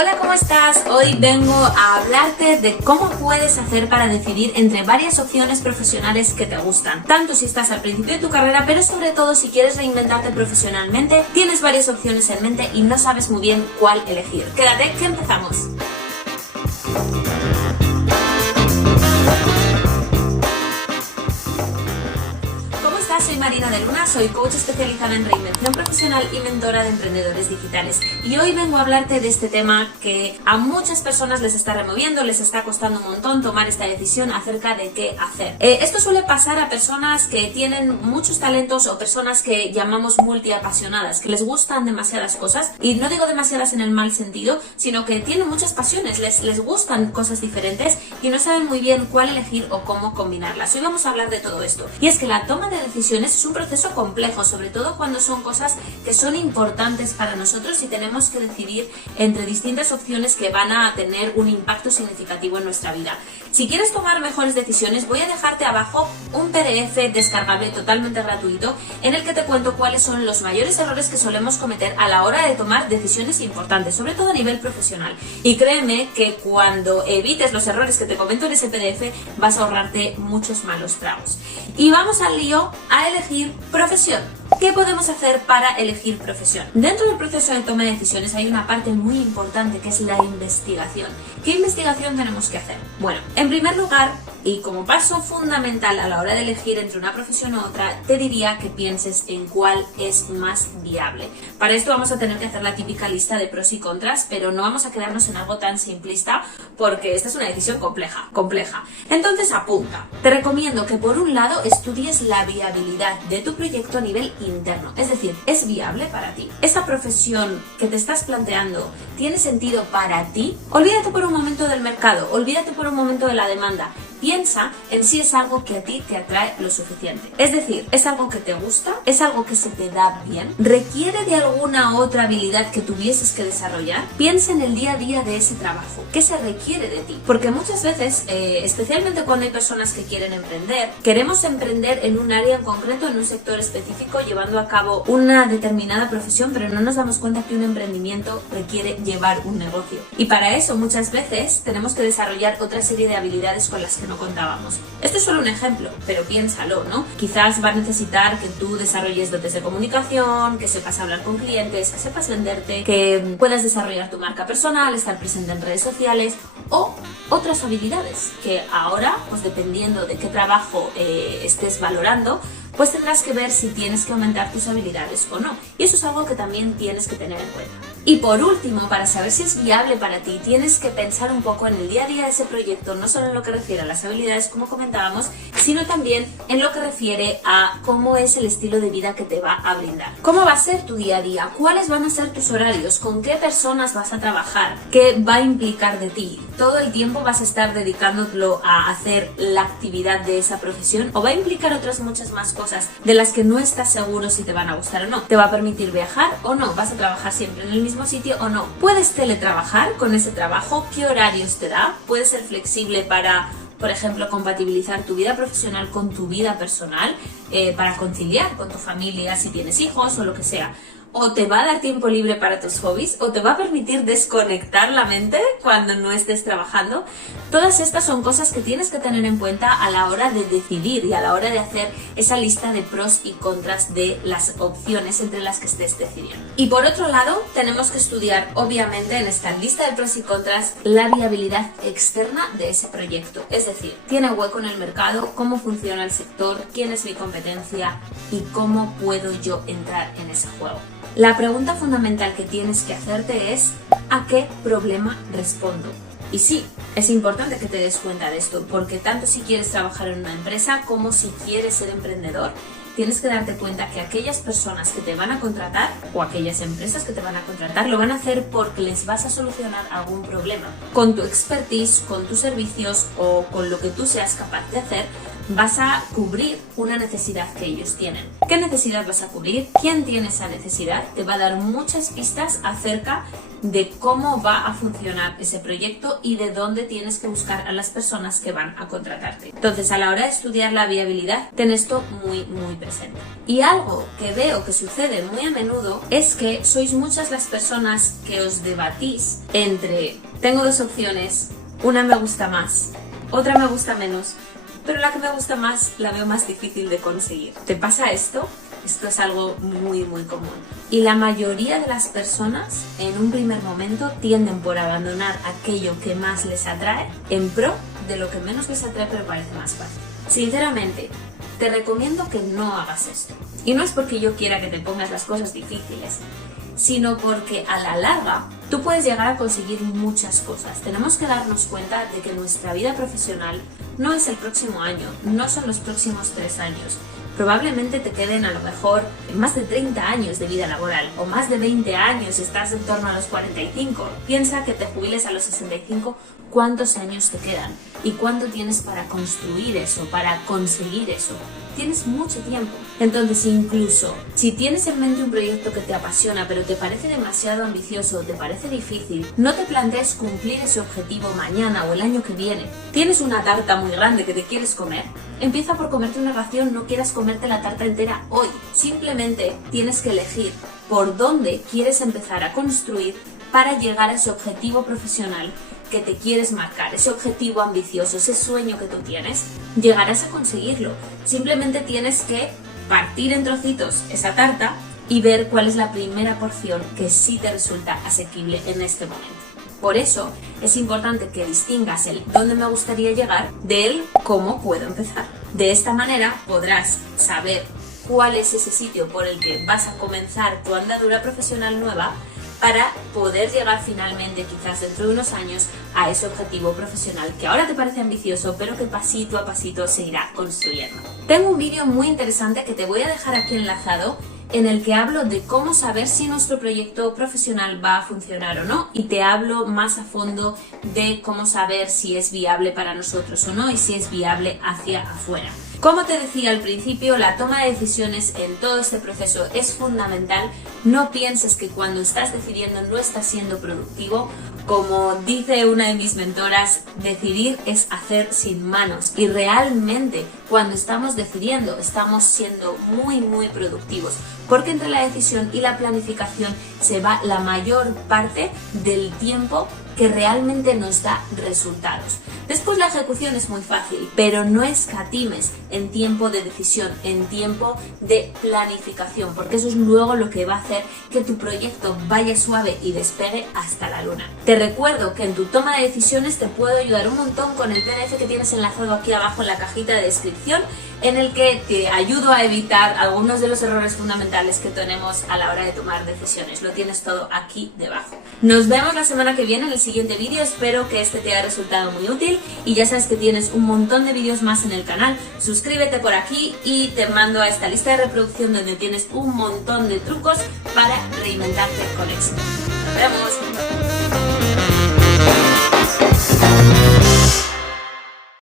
Hola, ¿cómo estás? Hoy vengo a hablarte de cómo puedes hacer para decidir entre varias opciones profesionales que te gustan. Tanto si estás al principio de tu carrera, pero sobre todo si quieres reinventarte profesionalmente, tienes varias opciones en mente y no sabes muy bien cuál elegir. Quédate que empezamos. Soy Marina de Luna, soy coach especializada en reinvención profesional y mentora de emprendedores digitales. Y hoy vengo a hablarte de este tema que a muchas personas les está removiendo, les está costando un montón tomar esta decisión acerca de qué hacer. Esto suele pasar a personas que tienen muchos talentos o personas que llamamos multiapasionadas, que les gustan demasiadas cosas, y no digo demasiadas en el mal sentido, sino que tienen muchas pasiones, les gustan cosas diferentes y no saben muy bien cuál elegir o cómo combinarlas. Hoy vamos a hablar de todo esto. Y es que la toma de decisiones es un proceso complejo, sobre todo cuando son cosas que son importantes para nosotros y tenemos que decidir entre distintas opciones que van a tener un impacto significativo en nuestra vida. Si quieres tomar mejores decisiones, voy a dejarte abajo un PDF descargable totalmente gratuito en el que te cuento cuáles son los mayores errores que solemos cometer a la hora de tomar decisiones importantes, sobre todo a nivel profesional. Y créeme que cuando evites los errores que te comento en ese PDF vas a ahorrarte muchos malos tragos. Y vamos al lío, a elegir profesión. ¿Qué podemos hacer para elegir profesión? Dentro del proceso de toma de decisiones hay una parte muy importante que es la investigación. ¿Qué investigación tenemos que hacer? Bueno, en primer lugar, y como paso fundamental a la hora de elegir entre una profesión u otra, te diría que pienses en cuál es más viable. Para esto vamos a tener que hacer la típica lista de pros y contras, pero no vamos a quedarnos en algo tan simplista porque esta es una decisión compleja. Entonces apunta. Te recomiendo que por un lado estudies la viabilidad de tu proyecto a nivel interno, es decir, ¿es viable para ti? ¿Esa profesión que te estás planteando tiene sentido para ti? Olvídate por un momento del mercado, olvídate por un momento de la demanda. Piensa en si es algo que a ti te atrae lo suficiente. Es decir, ¿es algo que te gusta? ¿Es algo que se te da bien? ¿Requiere de alguna otra habilidad que tuvieses que desarrollar? Piensa en el día a día de ese trabajo. ¿Qué se requiere de ti? Porque muchas veces, especialmente cuando hay personas que quieren emprender, queremos emprender en un área en concreto, en un sector específico, llevando a cabo una determinada profesión, pero no nos damos cuenta que un emprendimiento requiere llevar un negocio. Y para eso muchas veces tenemos que desarrollar otra serie de habilidades con las que no contábamos. Este es solo un ejemplo, pero piénsalo, ¿no? Quizás va a necesitar que tú desarrolles dotes de comunicación, que sepas hablar con clientes, que sepas venderte, que puedas desarrollar tu marca personal, estar presente en redes sociales o otras habilidades que ahora, pues dependiendo de qué trabajo estés valorando, pues tendrás que ver si tienes que aumentar tus habilidades o no. Y eso es algo que también tienes que tener en cuenta. Y por último, para saber si es viable para ti, tienes que pensar un poco en el día a día de ese proyecto, no solo en lo que refiere a las habilidades, como comentábamos, sino también en lo que refiere a cómo es el estilo de vida que te va a brindar. ¿Cómo va a ser tu día a día? ¿Cuáles van a ser tus horarios? ¿Con qué personas vas a trabajar? ¿Qué va a implicar de ti? ¿Todo el tiempo vas a estar dedicándolo a hacer la actividad de esa profesión? ¿O va a implicar otras muchas más cosas de las que no estás seguro si te van a gustar o no? ¿Te va a permitir viajar o no? ¿Vas a trabajar siempre en el mismo sitio o no? ¿Puedes teletrabajar con ese trabajo? ¿Qué horarios te da? ¿Puedes ser flexible para, por ejemplo, compatibilizar tu vida profesional con tu vida personal, para conciliar con tu familia si tienes hijos o lo que sea? ¿O te va a dar tiempo libre para tus hobbies? ¿O te va a permitir desconectar la mente cuando no estés trabajando? Todas estas son cosas que tienes que tener en cuenta a la hora de decidir y a la hora de hacer esa lista de pros y contras de las opciones entre las que estés decidiendo. Y por otro lado, tenemos que estudiar, obviamente, en esta lista de pros y contras, la viabilidad externa de ese proyecto. Es decir, ¿tiene hueco en el mercado? ¿Cómo funciona el sector? ¿Quién es mi competencia? ¿Y cómo puedo yo entrar en ese juego? La pregunta fundamental que tienes que hacerte es ¿a qué problema respondo? Y sí, es importante que te des cuenta de esto, porque tanto si quieres trabajar en una empresa como si quieres ser emprendedor, tienes que darte cuenta que aquellas personas que te van a contratar o aquellas empresas que te van a contratar lo van a hacer porque les vas a solucionar algún problema. Con tu expertise, con tus servicios o con lo que tú seas capaz de hacer, vas a cubrir una necesidad que ellos tienen. ¿Qué necesidad vas a cubrir? ¿Quién tiene esa necesidad? Te va a dar muchas pistas acerca de cómo va a funcionar ese proyecto y de dónde tienes que buscar a las personas que van a contratarte. Entonces, a la hora de estudiar la viabilidad, ten esto muy presente. Y algo que veo que sucede muy a menudo es que sois muchas las personas que os debatís entre tengo dos opciones, una me gusta más, otra me gusta menos, pero la que me gusta más la veo más difícil de conseguir. ¿Te pasa esto? Esto es algo muy común. Y la mayoría de las personas en un primer momento tienden por abandonar aquello que más les atrae en pro de lo que menos les atrae pero parece más fácil. Sinceramente, te recomiendo que no hagas esto. Y no es porque yo quiera que te pongas las cosas difíciles, sino porque a la larga tú puedes llegar a conseguir muchas cosas. Tenemos que darnos cuenta de que nuestra vida profesional no es el próximo año, no son los próximos 3 años. Probablemente te queden a lo mejor más de 30 años de vida laboral o más de 20 años si estás en torno a los 45. Piensa que te jubiles a los 65, ¿cuántos años te quedan? ¿Y cuánto tienes para construir eso, para conseguir eso? Tienes mucho tiempo. Entonces, incluso si tienes en mente un proyecto que te apasiona pero te parece demasiado ambicioso, te parece difícil, no te plantees cumplir ese objetivo mañana o el año que viene. ¿Tienes una tarta muy grande que te quieres comer? Empieza por comerte una ración, no quieras comerte la tarta entera hoy. Simplemente tienes que elegir por dónde quieres empezar a construir para llegar a ese objetivo profesional que te quieres marcar, ese objetivo ambicioso, ese sueño que tú tienes. Llegarás a conseguirlo. Simplemente tienes que partir en trocitos esa tarta y ver cuál es la primera porción que sí te resulta asequible en este momento. Por eso es importante que distingas el dónde me gustaría llegar del cómo puedo empezar. De esta manera podrás saber cuál es ese sitio por el que vas a comenzar tu andadura profesional nueva para poder llegar finalmente, quizás dentro de unos años, a ese objetivo profesional que ahora te parece ambicioso, pero que pasito a pasito se irá construyendo. Tengo un vídeo muy interesante que te voy a dejar aquí enlazado, en el que hablo de cómo saber si nuestro proyecto profesional va a funcionar o no, y te hablo más a fondo de cómo saber si es viable para nosotros o no y si es viable hacia afuera. Como te decía al principio, la toma de decisiones en todo este proceso es fundamental. No pienses que cuando estás decidiendo no estás siendo productivo. Como dice una de mis mentoras, decidir es hacer sin manos. Y realmente cuando estamos decidiendo estamos siendo muy productivos. Porque entre la decisión y la planificación se va la mayor parte del tiempo que realmente nos da resultados. Después la ejecución es muy fácil, pero no escatimes en tiempo de decisión, en tiempo de planificación, porque eso es luego lo que va a hacer que tu proyecto vaya suave y despegue hasta la luna. Te recuerdo que en tu toma de decisiones te puedo ayudar un montón con el PDF que tienes enlazado aquí abajo en la cajita de descripción, en el que te ayudo a evitar algunos de los errores fundamentales que tenemos a la hora de tomar decisiones. Lo tienes todo aquí debajo. Nos vemos la semana que viene en el siguiente vídeo. Espero que este te haya resultado muy útil y ya sabes que tienes un montón de vídeos más en el canal. Suscríbete por aquí y te mando a esta lista de reproducción donde tienes un montón de trucos para reinventarte con éxito. Nos vemos.